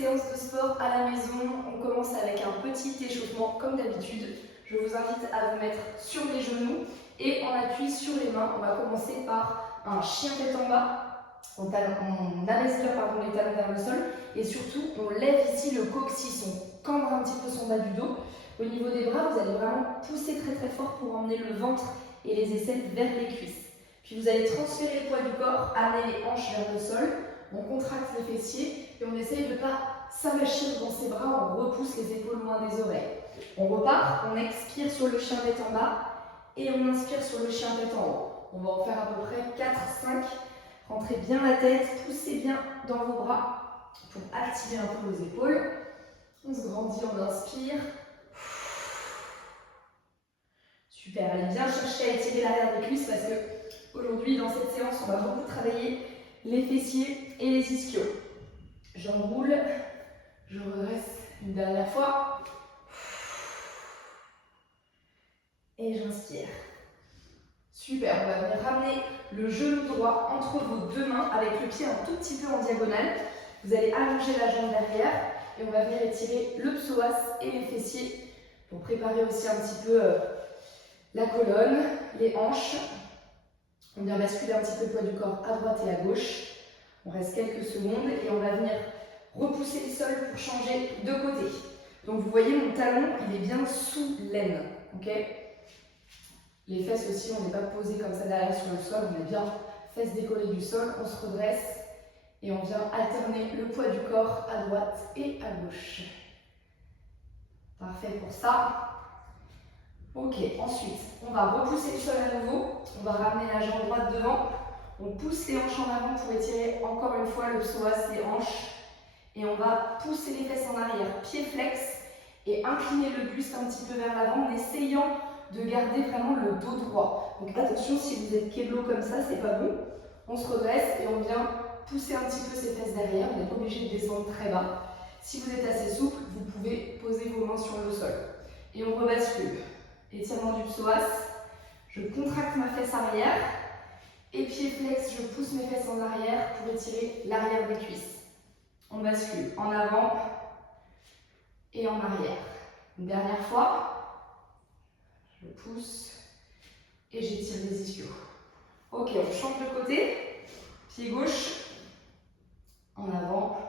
séance de sport à la maison. On commence avec un petit échauffement comme d'habitude. Je vous invite à vous mettre sur les genoux et en appui sur les mains. On va commencer par un chien tête en bas. On abaisse les talons vers le sol et surtout on lève ici le coccyx. On cambre un petit peu son bas du dos. Au niveau des bras, vous allez vraiment pousser très très fort pour emmener le ventre et les aisselles vers les cuisses. Puis vous allez transférer le poids du corps, amener les hanches vers le sol. On contracte les fessiers et on essaye de ne pas s'avachir dans ses bras, on repousse les épaules loin des oreilles. On repart, on expire sur le chien tête en bas et on inspire sur le chien tête en haut. On va en faire à peu près 4-5. Rentrez bien la tête, poussez bien dans vos bras pour activer un peu vos épaules. On se grandit, on inspire. Super, allez bien chercher à étirer l'arrière des cuisses parce que aujourd'hui dans cette séance on va beaucoup travailler les fessiers et les ischios. J'enroule, je redresse une dernière fois et j'inspire. Super, on va venir ramener le genou droit entre vos deux mains avec le pied un tout petit peu en diagonale. Vous allez allonger la jambe derrière et on va venir étirer le psoas et les fessiers pour préparer aussi un petit peu la colonne, les hanches. On vient basculer un petit peu le poids du corps à droite et à gauche. On reste quelques secondes et on va venir repousser le sol pour changer de côté. Donc vous voyez, mon talon, il est bien sous l'aine. Okay, les fesses aussi, on n'est pas posé comme ça derrière sur le sol. On est bien fesses décollées du sol. On se redresse et on vient alterner le poids du corps à droite et à gauche. Parfait pour ça. Ok, ensuite, on va repousser le sol à nouveau. On va ramener la jambe droite devant. On pousse les hanches en avant pour étirer encore une fois le psoas, les hanches. Et on va pousser les fesses en arrière, pied flex. Et incliner le buste un petit peu vers l'avant en essayant de garder vraiment le dos droit. Donc attention, si vous êtes keblo comme ça, c'est pas bon. On se redresse et on vient pousser un petit peu ses fesses derrière. Vous n'êtes pas obligé de descendre très bas. Si vous êtes assez souple, vous pouvez poser vos mains sur le sol. Et on rebascule. Étirement du psoas, je contracte ma fesse arrière et pied flex, je pousse mes fesses en arrière pour étirer l'arrière des cuisses. On bascule en avant et en arrière. Une dernière fois, je pousse et j'étire les ischios. Ok, on change de côté, pied gauche, en avant.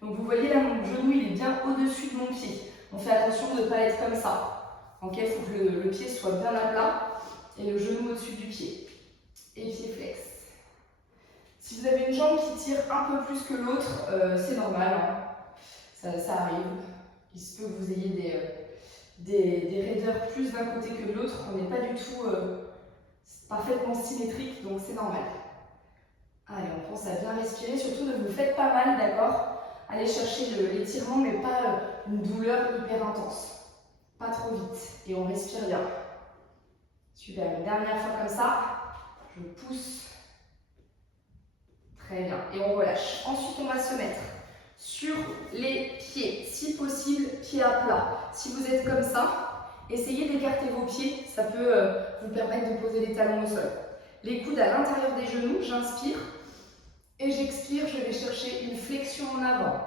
Donc vous voyez là, mon genou il est bien au-dessus de mon pied. On fait attention de ne pas être comme ça. Ok, il faut que le pied soit bien à plat et le genou au-dessus du pied. Et pied flex. Si vous avez une jambe qui tire un peu plus que l'autre, c'est normal. Hein. Ça arrive. Il se peut que vous ayez des raideurs plus d'un côté que de l'autre. On n'est pas du tout parfaitement symétrique, donc c'est normal. Allez, on pense à bien respirer. Surtout, ne vous faites pas mal, d'accord? Allez chercher l'étirement, mais pas une douleur hyper intense. Pas trop vite. Et on respire bien. Super. Une dernière fois comme ça. Je pousse. Très bien. Et on relâche. Ensuite, on va se mettre sur les pieds. Si possible, pieds à plat. Si vous êtes comme ça, essayez d'écarter vos pieds. Ça peut vous permettre de poser les talons au sol. Les coudes à l'intérieur des genoux. J'inspire. Et j'expire. Je vais chercher une flexion en avant.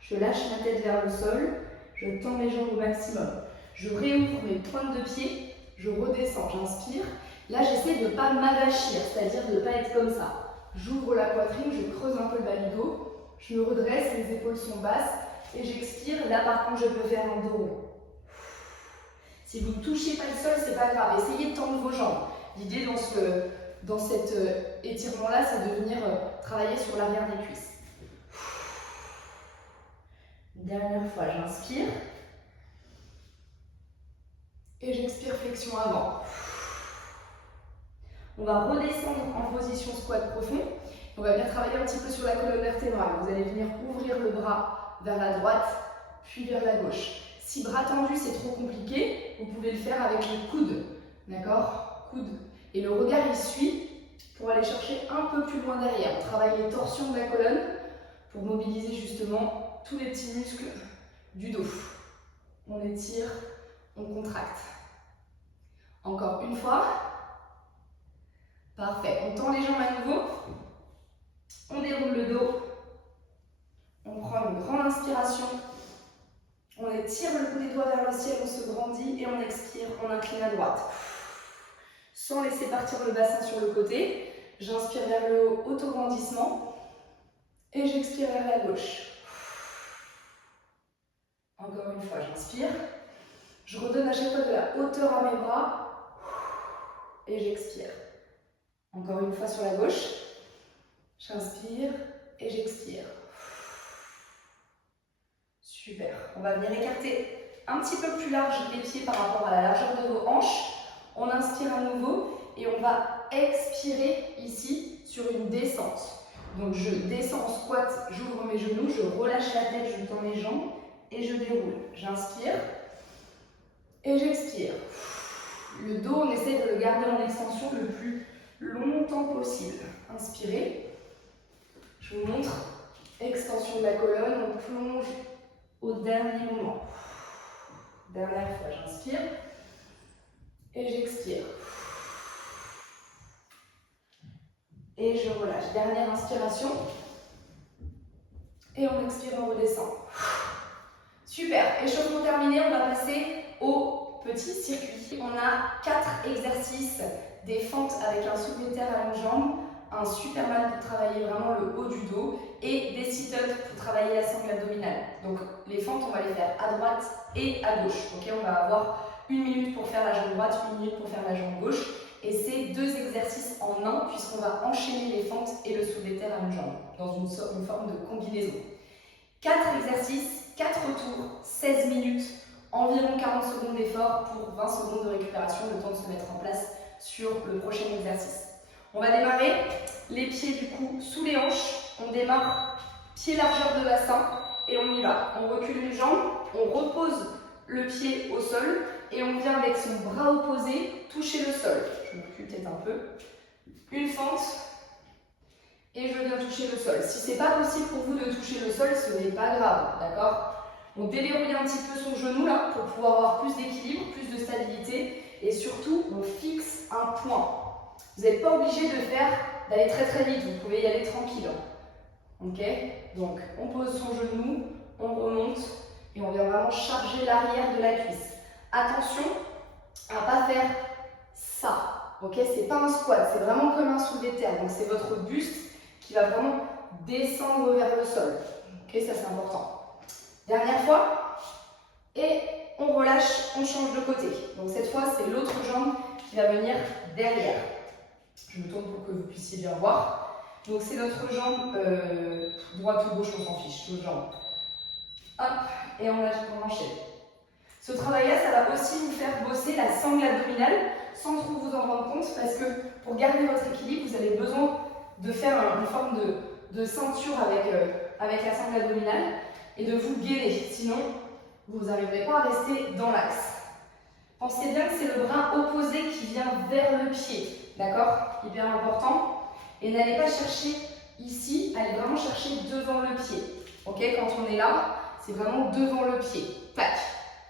Je lâche ma tête vers le sol. Je tends mes jambes au maximum. Je réouvre mes pointes de pied. Je redescends. J'inspire. Là, j'essaie de ne pas m'avachir, c'est-à-dire de ne pas être comme ça. J'ouvre la poitrine, je creuse un peu le bas du dos. Je me redresse, les épaules sont basses. Et j'expire. Là, par contre, je peux faire un dos rond. Si vous ne touchez pas le sol, c'est pas grave. Essayez de tendre vos jambes. L'idée dans cet étirement-là, c'est de venir travailler sur l'arrière des cuisses. Une dernière fois, j'inspire. Et j'expire, flexion avant. On va redescendre en position squat profond. On va bien travailler un petit peu sur la colonne vertébrale. Vous allez venir ouvrir le bras vers la droite, puis vers la gauche. Si bras tendu, c'est trop compliqué, vous pouvez le faire avec le coude. D'accord? Coude. Et le regard, il suit pour aller chercher un peu plus loin derrière. On travaille les torsions de la colonne pour mobiliser justement tous les petits muscles du dos. On étire, on contracte. Encore une fois. Parfait. On tend les jambes à nouveau. On déroule le dos. On prend inspiration, on étire le bout des doigts vers le ciel, on se grandit et on expire, on incline à droite. Sans laisser partir le bassin sur le côté, j'inspire vers le haut, autograndissement, et j'expire vers la gauche. Encore une fois, j'inspire, je redonne à chaque fois de la hauteur à mes bras, et j'expire. Encore une fois sur la gauche, j'inspire et j'expire. Super, on va venir écarter un petit peu plus large les pieds par rapport à la largeur de vos hanches. On inspire à nouveau et on va expirer ici sur une descente. Donc je descends en squat, j'ouvre mes genoux, je relâche la tête, je tends mes jambes et je déroule. J'inspire et j'expire. Le dos, on essaie de le garder en extension le plus longtemps possible. Inspirez. Je vous montre. Extension de la colonne, on plonge au dernier moment. Dernière fois, j'inspire et j'expire. Et je relâche. Dernière inspiration. Et on expire, on redescend. Super. Échauffement terminé, on va passer au petit circuit. On a 4 exercices, des fentes avec un soulevé de terre à une jambe, un Superman pour travailler vraiment le haut du dos et des sit-ups pour travailler la sangle abdominale. Donc les fentes, on va les faire à droite et à gauche. Okay, on va avoir 1 minute pour faire la jambe droite, 1 minute pour faire la jambe gauche. Et c'est 2 exercices en un puisqu'on va enchaîner les fentes et le soulevé de terre à une jambe dans une forme de combinaison. 4 exercices, 4 tours, 16 minutes, environ 40 secondes d'effort pour 20 secondes de récupération, le temps de se mettre en place sur le prochain exercice. On va démarrer les pieds du coup sous les hanches, on démarre pied largeur de bassin et on y va. On recule les jambes, on repose le pied au sol et on vient avec son bras opposé toucher le sol. Je me recule peut-être un peu. Une fente et je viens toucher le sol. Si ce n'est pas possible pour vous de toucher le sol, ce n'est pas grave, d'accord? On déverrouille un petit peu son genou là pour pouvoir avoir plus d'équilibre, plus de stabilité et surtout on fixe un point. Vous n'êtes pas obligé d'aller très très vite, vous pouvez y aller tranquille. Ok? Donc on pose son genou, on remonte et on vient vraiment charger l'arrière de la cuisse. Attention à ne pas faire ça. Ok? C'est pas un squat, c'est vraiment comme un soulevé de terre. Donc c'est votre buste qui va vraiment descendre vers le sol. Ok? Ça c'est important. Dernière fois. Et on relâche, on change de côté. Donc cette fois c'est l'autre jambe qui va venir derrière. Je me tourne pour que vous puissiez bien voir. Donc c'est notre jambe droite ou gauche, on s'en fiche, l'autre jambe. Hop, et on enchaîne. Ce travail-là, ça va aussi vous faire bosser la sangle abdominale sans trop vous en rendre compte parce que pour garder votre équilibre, vous avez besoin de faire une forme de ceinture avec la sangle abdominale et de vous gainer. Sinon, vous n'arriverez pas à rester dans l'axe. Pensez bien que c'est le bras opposé qui vient vers le pied. D'accord? Hyper important. Et n'allez pas chercher ici, allez vraiment chercher devant le pied. Ok? Quand on est là, c'est vraiment devant le pied. Tac.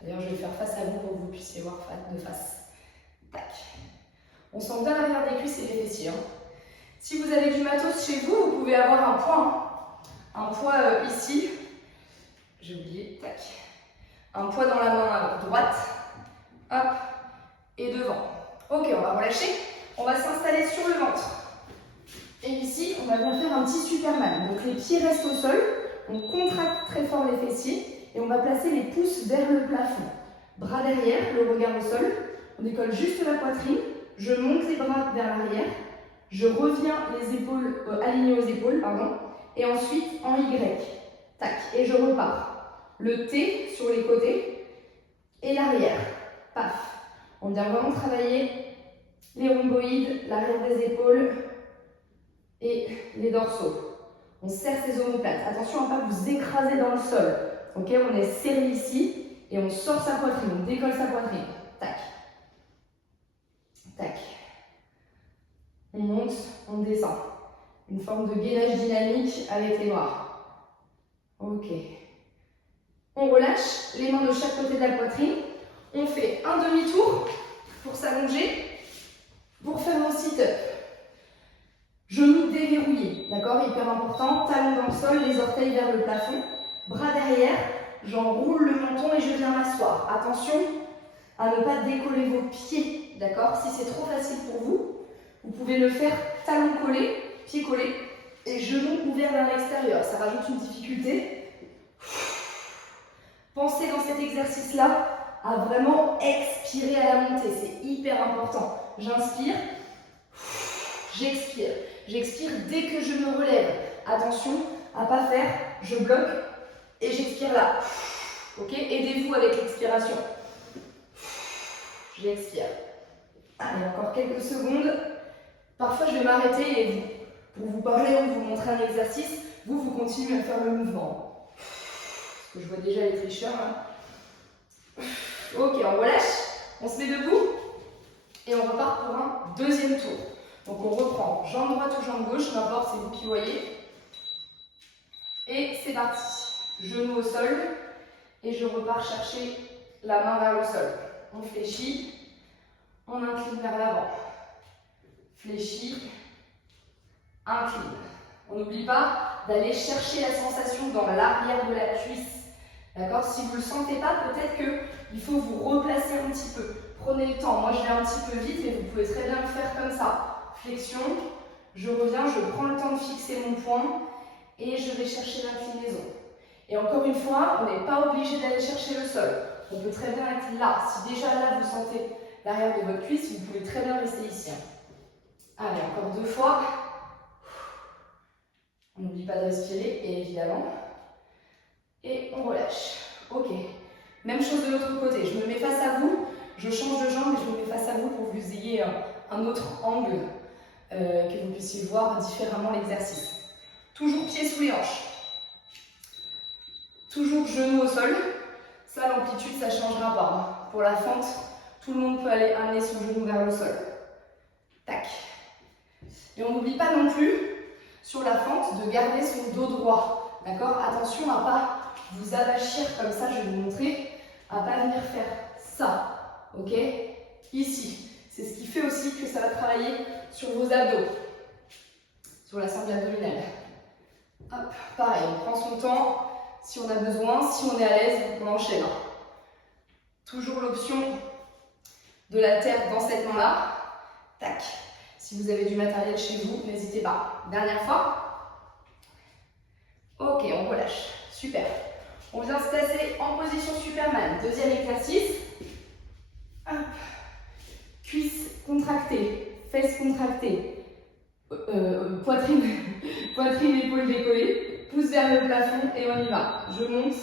D'ailleurs, je vais faire face à vous pour que vous puissiez voir de face. Tac. On sent bien l'arrière des cuisses et des fessiers. Hein. Si vous avez du matos chez vous, vous pouvez avoir un poids. Un poids ici. J'ai oublié. Tac. Un poids dans la main droite. Hop. Et devant. Ok, on va relâcher. On va s'installer sur le ventre. Et ici, on va bien faire un petit Superman. Donc les pieds restent au sol, on contracte très fort les fessiers et on va placer les pouces vers le plafond. Bras derrière, le regard au sol, on décolle juste la poitrine, je monte les bras vers l'arrière, je reviens les épaules alignées aux épaules, et ensuite en Y. Tac, et je repars. Le T sur les côtés et l'arrière. Paf. On vient vraiment travailler les rhomboïdes, l'arrière des épaules et les dorsaux. On serre ses omoplates. Attention à ne pas vous écraser dans le sol. Ok, on est serré ici et on sort sa poitrine, on décolle sa poitrine. Tac. Tac. On monte, on descend. Une forme de gainage dynamique avec les bras. Ok. On relâche les mains de chaque côté de la poitrine. On fait un demi-tour pour s'allonger, pour faire mon sit-up. Genoux déverrouillés, d'accord? Hyper important. Talons dans le sol, les orteils vers le plafond. bras derrière, j'enroule le menton et je viens m'asseoir. Attention à ne pas décoller vos pieds, d'accord? Si c'est trop facile pour vous, vous pouvez le faire talons collés, pieds collés et genoux ouverts vers l'extérieur. Ça rajoute une difficulté. Pensez dans cet exercice-là à vraiment expirer à la montée. C'est hyper important. J'inspire, j'expire. J'expire dès que je me relève. Attention à ne pas faire je bloque et j'expire là. Ok? Aidez-vous avec l'expiration. J'expire. Allez, encore quelques secondes. Parfois, je vais m'arrêter et pour vous parler, on vous montrer un exercice. Vous continuez à faire le mouvement. Parce que je vois déjà les tricheurs. Hein. Ok, on relâche. On se met debout. Et on repart pour un deuxième tour. Donc, on reprend jambe droite ou jambe gauche, n'importe, c'est vous qui voyez. Et c'est parti. Genou au sol. Et je repars chercher la main vers le sol. On fléchit. On incline vers l'avant. Fléchit. Incline. On n'oublie pas d'aller chercher la sensation dans l'arrière de la cuisse. D'accord? Si vous ne le sentez pas, peut-être qu'il faut vous replacer un petit peu. Prenez le temps. Moi, je vais un petit peu vite, mais vous pouvez très bien le faire comme ça. Flexion. Je reviens, je prends le temps de fixer mon point et je vais chercher l'inclinaison. Et encore une fois, on n'est pas obligé d'aller chercher le sol. On peut très bien être là. Si déjà là, vous sentez l'arrière de votre cuisse, vous pouvez très bien rester ici. Allez, encore 2 fois. On n'oublie pas de respirer, et évidemment. Et on relâche. Ok. Même chose de l'autre côté. Je me mets face à vous, je change de jambe et je me mets face à vous pour que vous ayez un autre angle, que vous puissiez voir différemment l'exercice. Toujours pieds sous les hanches. Toujours genoux au sol. Ça, l'amplitude, ça ne changera pas. Pour la fente, tout le monde peut aller amener son genou vers le sol. Tac. Et on n'oublie pas non plus, sur la fente, de garder son dos droit. D'accord? Attention à ne pas vous avachir comme ça, je vais vous montrer, à ne pas venir faire ça. Ok? Ici. C'est ce qui fait aussi que ça va travailler sur vos abdos, sur la sangle abdominale. Hop, pareil, on prend son temps. Si on a besoin, si on est à l'aise, on enchaîne. Toujours l'option de la terre dans cette main-là. Tac. Si vous avez du matériel chez vous, n'hésitez pas. Dernière fois. Ok, on relâche. Super. On vient se placer en position Superman. Deuxième exercice. Hop. Cuisses contractées, fesses contractées, poitrine, épaule décollée. Pouce vers le plafond et on y va. Je monte,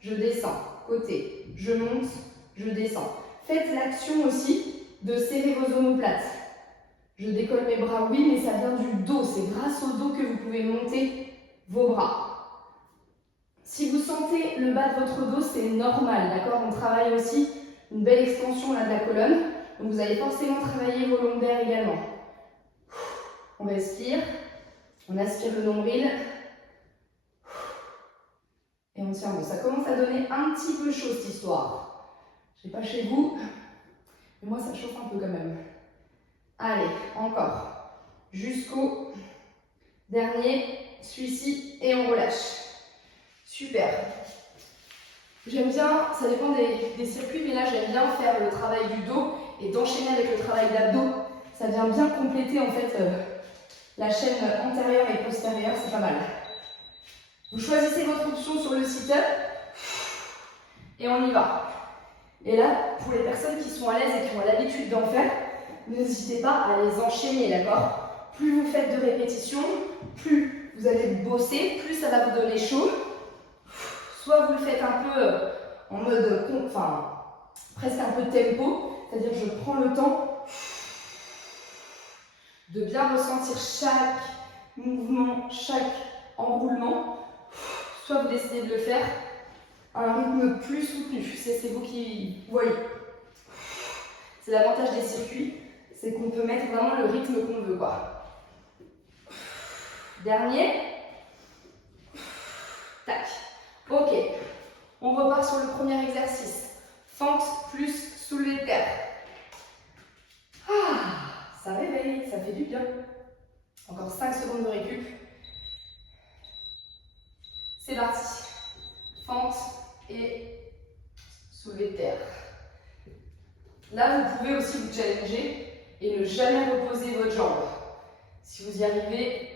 je descends. Côté, je monte, je descends. Faites l'action aussi de serrer vos omoplates. Je décolle mes bras, oui, mais ça vient du dos. C'est grâce au dos que vous pouvez monter vos bras. Si vous sentez le bas de votre dos, c'est normal, d'accord? On travaille aussi une belle extension là de la colonne. Donc vous allez forcément travailler vos lombaires également. On respire, on aspire le nombril. Et on tient bon. Ça commence à donner un petit peu chaud cette histoire. Je ne sais pas chez vous, mais moi ça chauffe un peu quand même. Allez, encore. Jusqu'au dernier, celui-ci, et on relâche. Super. J'aime bien, ça dépend des circuits, mais là j'aime bien faire le travail du dos et d'enchaîner avec le travail d'abdos. Ça vient bien compléter en fait la chaîne antérieure et postérieure, c'est pas mal. Vous choisissez votre option sur le sit-up et on y va. Et là, pour les personnes qui sont à l'aise et qui ont l'habitude d'en faire, n'hésitez pas à les enchaîner, d'accord? Plus vous faites de répétitions, plus vous allez bosser, plus ça va vous donner chaud. Soit vous le faites un peu en mode, presque un peu tempo, c'est-à-dire je prends le temps de bien ressentir chaque mouvement, chaque enroulement. Soit vous décidez de le faire à un rythme plus soutenu, c'est vous qui voyez. C'est l'avantage des circuits, c'est qu'on peut mettre vraiment le rythme qu'on veut, quoi. Dernier. Tac. Ok. On repart sur le premier exercice. Fente plus soulevé de terre. Ah, ça réveille, ça fait du bien. Encore 5 secondes de récup. C'est parti. fente et soulevé de terre. Là, vous pouvez aussi vous challenger et ne jamais reposer votre jambe. Si vous y arrivez,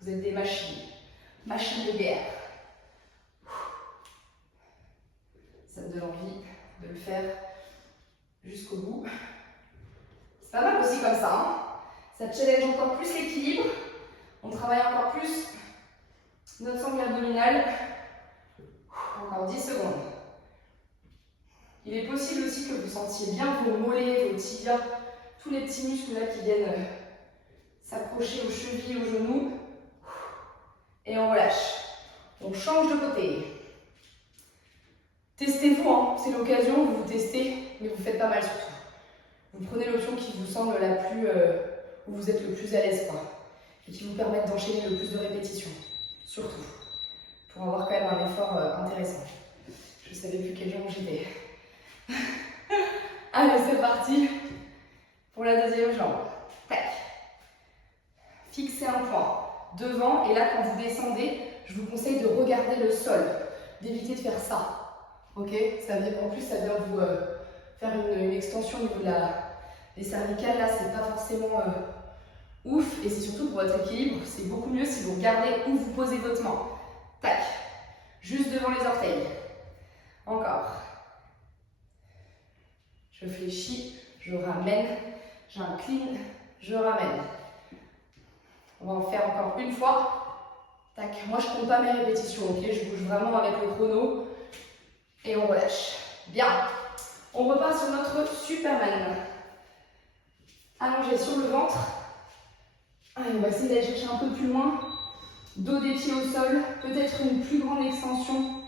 vous êtes des machines. Machines de guerre. Ça me donne envie de le faire jusqu'au bout. C'est pas mal aussi comme ça. Hein, ça challenge encore plus l'équilibre. On travaille encore plus notre sangle abdominale. Encore 10 secondes. Il est possible aussi que vous sentiez bien vos mollets, vos tibias, tous les petits muscles là qui viennent s'accrocher aux chevilles, aux genoux. Et on relâche. On change de côté. Testez-vous, hein. C'est l'occasion, vous testez, mais vous faites pas mal surtout. Vous prenez l'option qui vous semble la plus, où vous êtes le plus à l'aise, quoi, et qui vous permette d'enchaîner le plus de répétitions, surtout, pour avoir quand même un effort intéressant. Je ne savais plus quel jambe j'étais. Allez, c'est parti pour la deuxième jambe. Tac. Fixez un point devant, et là, quand vous descendez, je vous conseille de regarder le sol, d'éviter de faire ça. Ok, en plus, ça vient vous faire une extension au niveau des cervicales. Là, c'est pas forcément ouf. Et c'est surtout pour votre équilibre. C'est beaucoup mieux si vous regardez où vous posez votre main. Tac. Juste devant les orteils. Encore. Je fléchis, je ramène, j'incline, je ramène. On va en faire encore une fois. Tac. Moi, je compte pas mes répétitions. Ok, je bouge vraiment avec le chrono. Et on relâche. Bien. On repart sur notre Superman. Allongé sur le ventre. Allez, on va essayer d'aller chercher un peu plus loin. Dos des pieds au sol. Peut-être une plus grande extension.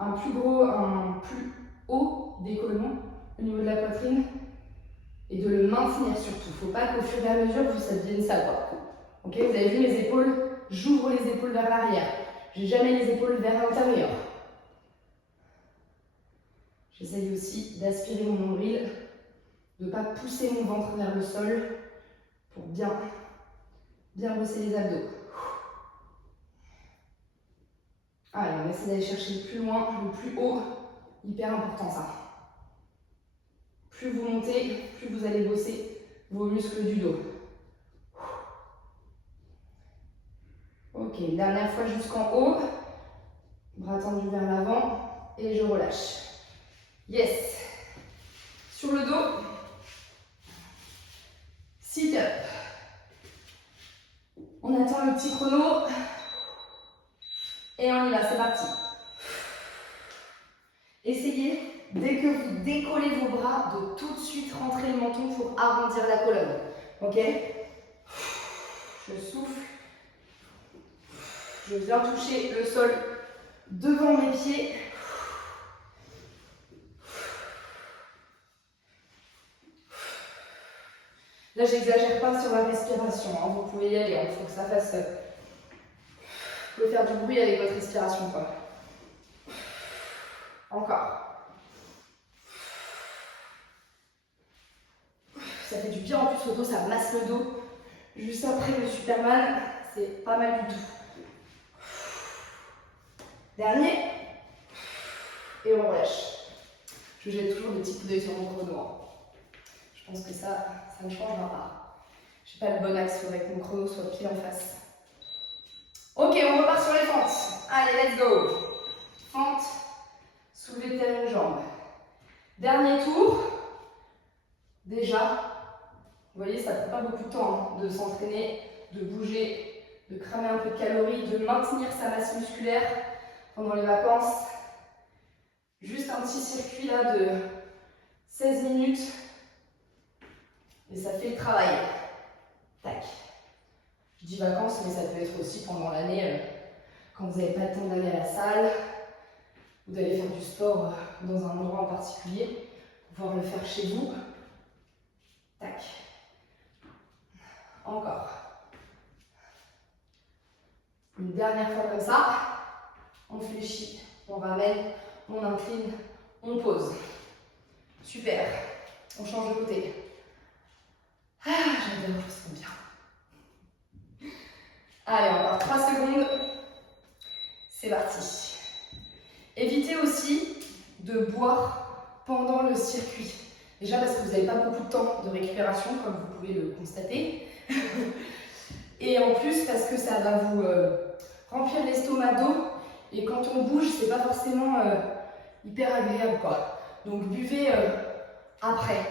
Un plus haut décollement au niveau de la poitrine. Et de le maintenir surtout. Il ne faut pas qu'au fur et à mesure, ça devienne ça, quoi. Ok, vous avez vu mes épaules? J'ouvre les épaules vers l'arrière. J'ai jamais les épaules vers l'intérieur. J'essaye aussi d'aspirer mon nombril, de ne pas pousser mon ventre vers le sol pour bien bosser les abdos. Allez, on va essayer d'aller chercher le plus loin, le plus haut. Hyper important ça. Plus vous montez, plus vous allez bosser vos muscles du dos. Ok, une dernière fois jusqu'en haut. Bras tendus vers l'avant et je relâche. Yes. Sur le dos, sit up. On attend le petit chrono. Et on y va, c'est parti. Essayez, dès que vous décollez vos bras, de tout de suite rentrer le menton pour arrondir la colonne. Ok? Je souffle. Je viens toucher le sol devant mes pieds. Là, j'exagère pas sur la respiration. Hein. Vous pouvez y aller. Il faut que ça fasse. Vous pouvez faire du bruit avec votre respiration, quoi. Encore. Ça fait du bien en plus au dos, ça masse le dos. Juste après le Superman, c'est pas mal du tout. Dernier. Et on relâche. Je jette toujours des petits coups d'œil sur mon chrono. Je pense que ça ne changera pas. Je n'ai pas le bon axe, il faudrait que mon chrono soit pile en face. Ok, on repart sur les fentes. Allez, let's go. Fente, soulevez telle une jambe. Dernier tour. Déjà, vous voyez, ça ne prend pas beaucoup de temps de s'entraîner, de bouger, de cramer un peu de calories, de maintenir sa masse musculaire pendant les vacances. Juste un petit circuit là de 16 minutes. Et ça fait le travail. Tac. Je dis vacances, mais ça peut être aussi pendant l'année, quand vous n'avez pas le temps d'aller à la salle, ou d'aller faire du sport dans un endroit en particulier, pouvoir le faire chez vous. Tac. Encore. Une dernière fois comme ça. On fléchit, on ramène, on incline, on pose. Super. On change de côté. Ah, j'adore, c'est bien. Allez, encore 3 secondes. C'est parti. Évitez aussi de boire pendant le circuit. Déjà parce que vous n'avez pas beaucoup de temps de récupération, comme vous pouvez le constater. Et en plus parce que ça va vous remplir l'estomac d'eau. Et quand on bouge, c'est pas forcément hyper agréable, quoi. Donc buvez après.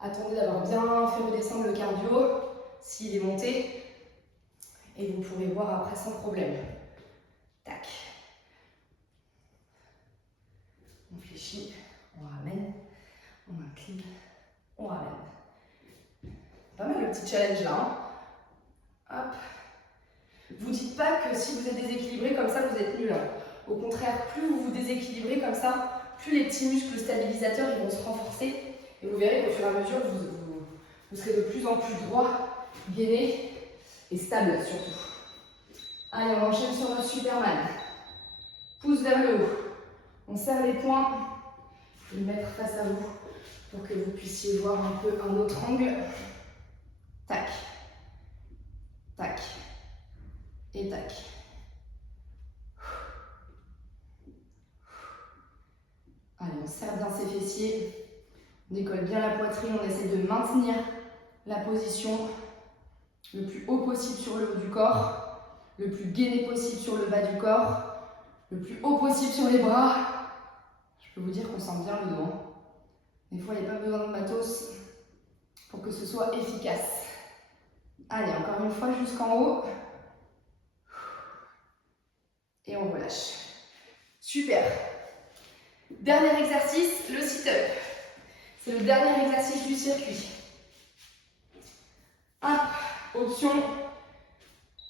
Attendez d'avoir bien fait redescendre le cardio, s'il est monté. Et vous pourrez boire après sans problème. Tac. On fléchit, on ramène, on incline, on ramène. Pas mal le petit challenge là. Hein. Hop. Vous dites pas que si vous êtes déséquilibré comme ça, vous êtes nul. Hein. Au contraire, plus vous vous déséquilibrez comme ça, plus les petits muscles stabilisateurs ils vont se renforcer. Et vous verrez qu'au fur et à mesure, vous serez de plus en plus droit, gainé et stable surtout. Allez, on enchaîne sur notre Superman. Pouce vers le haut. On serre les poings et le mettre face à vous pour que vous puissiez voir un peu un autre angle. Tac, tac et tac. Allez, on serre bien ses fessiers. On décolle bien la poitrine. On essaie de maintenir la position le plus haut possible sur le haut du corps, le plus gainé possible sur le bas du corps, le plus haut possible sur les bras. Je peux vous dire qu'on sent bien le dos. Des fois, il n'y a pas besoin de matos pour que ce soit efficace. Allez, encore une fois jusqu'en haut. Et on relâche. Super. Dernier exercice, le sit-up. C'est le dernier exercice du circuit. Hop, option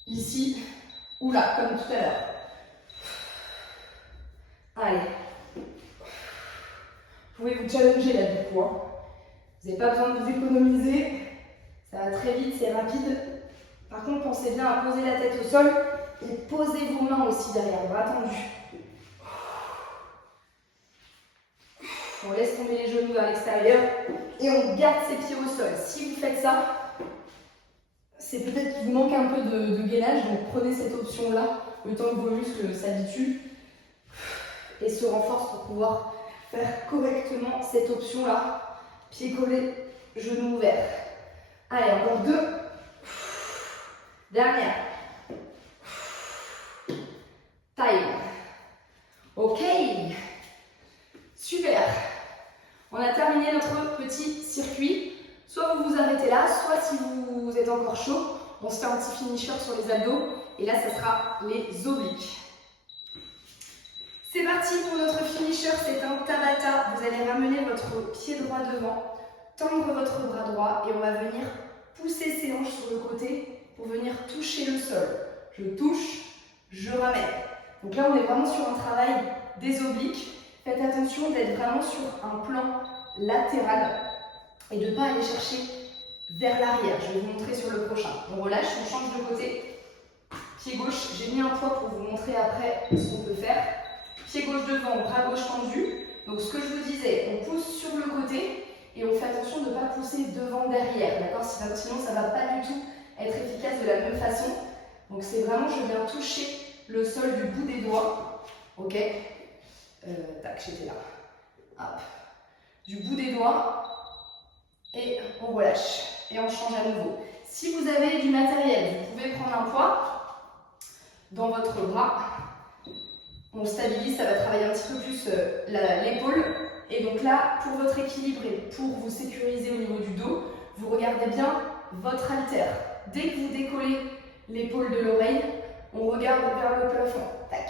ici ou là, comme tout à l'heure. Allez. Vous pouvez vous challenger là du coup. Hein. Vous n'avez pas besoin de vous économiser. Ça va très vite, c'est rapide. Par contre, pensez bien à poser la tête au sol et posez vos mains aussi derrière, bras tendus. On laisse tomber les genoux vers l'extérieur et on garde ses pieds au sol. Si vous faites ça, c'est peut-être qu'il vous manque un peu de gainage, donc prenez cette option-là, le temps que vos muscles s'habituent et se renforcent pour pouvoir faire correctement cette option-là. Pieds collés, genoux ouverts. Allez, encore 2. Dernière. Time. Ok. Super. On a terminé notre petit circuit. Soit vous vous arrêtez là, soit si vous êtes encore chaud, on se fait un petit finisher sur les abdos. Et là, ça sera les obliques. C'est parti pour notre finisher, c'est un Tabata. Vous allez ramener votre pied droit devant, tendre votre bras droit et on va venir pousser ses hanches sur le côté pour venir toucher le sol. Je touche, je ramène. Donc là, on est vraiment sur un travail des obliques. Faites attention d'être vraiment sur un plan latéral et de ne pas aller chercher vers l'arrière. Je vais vous montrer sur le prochain. On relâche, on change de côté. Pied gauche, j'ai mis un poids pour vous montrer après ce qu'on peut faire. Pied gauche devant, bras gauche tendu. Donc ce que je vous disais, on pousse sur le côté et on fait attention de ne pas pousser devant, derrière. D'accord? Sinon, ça ne va pas du tout être efficace de la même façon. Donc c'est vraiment, je viens toucher le sol du bout des doigts. Ok? Tac, j'étais là. Hop. Du bout des doigts. Et on relâche. Et on change à nouveau. Si vous avez du matériel, vous pouvez prendre un poids dans votre bras. On stabilise, ça va travailler un petit peu plus l'épaule. Et donc là, pour votre équilibre et pour vous sécuriser au niveau du dos, vous regardez bien votre haltère. Dès que vous décollez l'épaule de l'oreille, on regarde vers le plafond. Tac.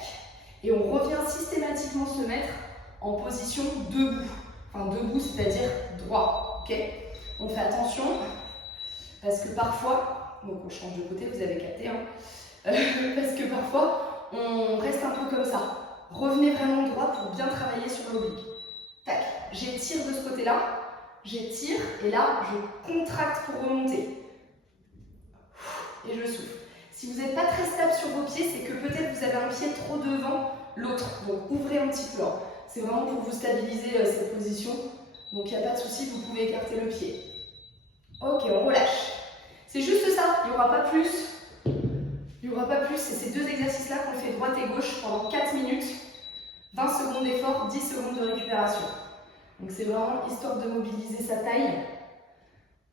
Et on revient systématiquement se mettre en position debout. Enfin debout, c'est-à-dire droit. Ok? On fait attention parce que parfois, donc on change de côté, vous avez capté, hein, parce que parfois on reste un peu comme ça. Revenez vraiment droit pour bien travailler sur l'oblique. Tac, j'étire de ce côté-là, j'étire et là je contracte pour remonter. Et je souffle. Si vous n'êtes pas très stable sur vos pieds, c'est que peut-être vous avez un pied trop devant l'autre. Donc ouvrez un petit peu. C'est vraiment pour vous stabiliser cette position. Donc il n'y a pas de souci, vous pouvez écarter le pied. Ok, on relâche. C'est juste ça, il n'y aura pas plus. Il n'y aura pas plus. C'est ces deux exercices-là qu'on fait droite et gauche pendant 4 minutes. secondes d'effort, 10 secondes de récupération. Donc c'est vraiment histoire de mobiliser sa taille.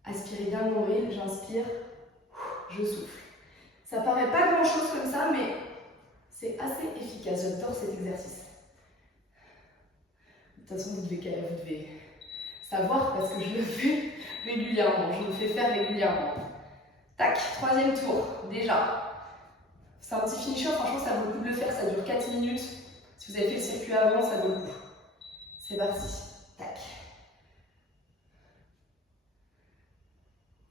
Aspirez bien le nombril, j'inspire, je souffle. Ça paraît pas grand chose comme ça, mais c'est assez efficace. J'adore cet exercice. De toute façon, vous devez savoir parce que je le fais régulièrement. Je le fais faire régulièrement. Tac, troisième tour, déjà. C'est un petit finisher, franchement, ça vaut le coup de le faire. Ça dure 4 minutes. Si vous avez fait le circuit avant, ça vaut le coup. C'est parti. Tac.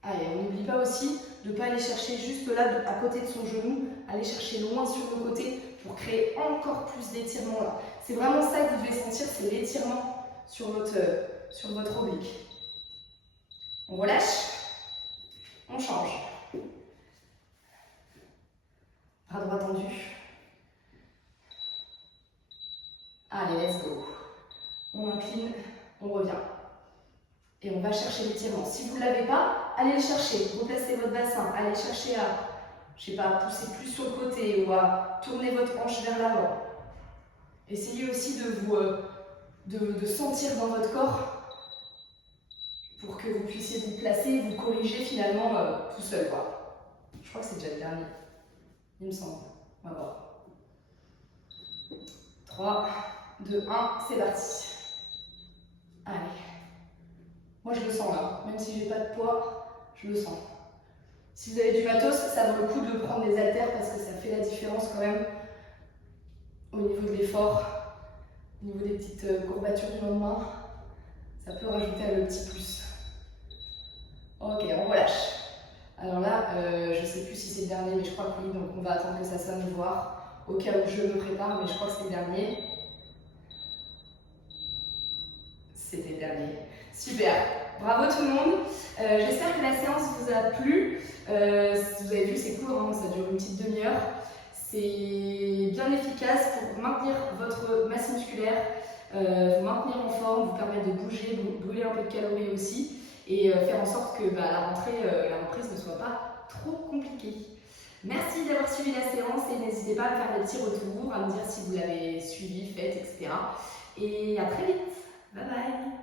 Allez, on n'oublie pas aussi de ne pas aller chercher juste là, à côté de son genou, aller chercher loin sur le côté pour créer encore plus d'étirement là. C'est vraiment ça que vous devez sentir, c'est l'étirement sur votre oblique. On relâche, on change. Bras droit tendu. Allez, let's go. On incline, on revient. Et on va chercher l'étirement. Si vous ne l'avez pas, allez le chercher. Replacez votre bassin. Allez chercher à, je sais pas, pousser plus sur le côté ou à tourner votre hanche vers l'avant. Essayez aussi de sentir dans votre corps pour que vous puissiez vous placer, vous corriger finalement tout seul, quoi. Je crois que c'est déjà le dernier. Il me semble. On va voir. 3, 2, 1, c'est parti. Allez. Moi je le sens là, même si j'ai pas de poids, je le sens. Si vous avez du matos, ça vaut le coup de prendre des haltères parce que ça fait la différence quand même au niveau de l'effort, au niveau des petites courbatures du lendemain. Ça peut rajouter le petit plus. Ok, on relâche. Alors là, je sais plus si c'est le dernier, mais je crois que oui, donc on va attendre que ça sonne et voir. Au cas où je me prépare, mais je crois que c'est le dernier. C'était le dernier. Super, bravo tout le monde. J'espère que la séance vous a plu. Vous avez vu, c'est court, hein, ça dure une petite demi-heure. C'est bien efficace pour maintenir votre masse musculaire, vous maintenir en forme, vous permettre de bouger, brûler un peu de calories aussi et faire en sorte que la reprise ne soit pas trop compliquée. Merci d'avoir suivi la séance et n'hésitez pas à me faire des petits retours, à me dire si vous l'avez suivi, fait, etc. Et à très vite. Bye bye.